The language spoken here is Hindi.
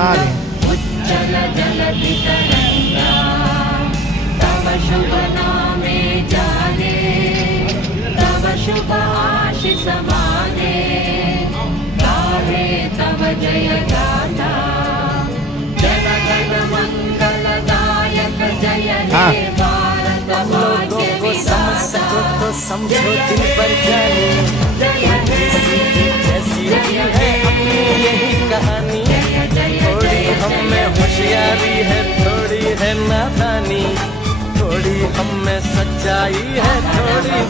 हाँ रे उज्जल जलधि तरंगा तव शुभ नामे जाने तव शुभ आशीष माने गाहे तव जय गाथा जन गण मंगलदायक जय हाँ। हे भारत भाग्य विधाता तो समझो दिल पर जाने जैसी रही है अपनी यही कहानी थोड़ी हम में होशियारी है थोड़ी है नादानी थोड़ी हम में सच्चाई है थोड़ी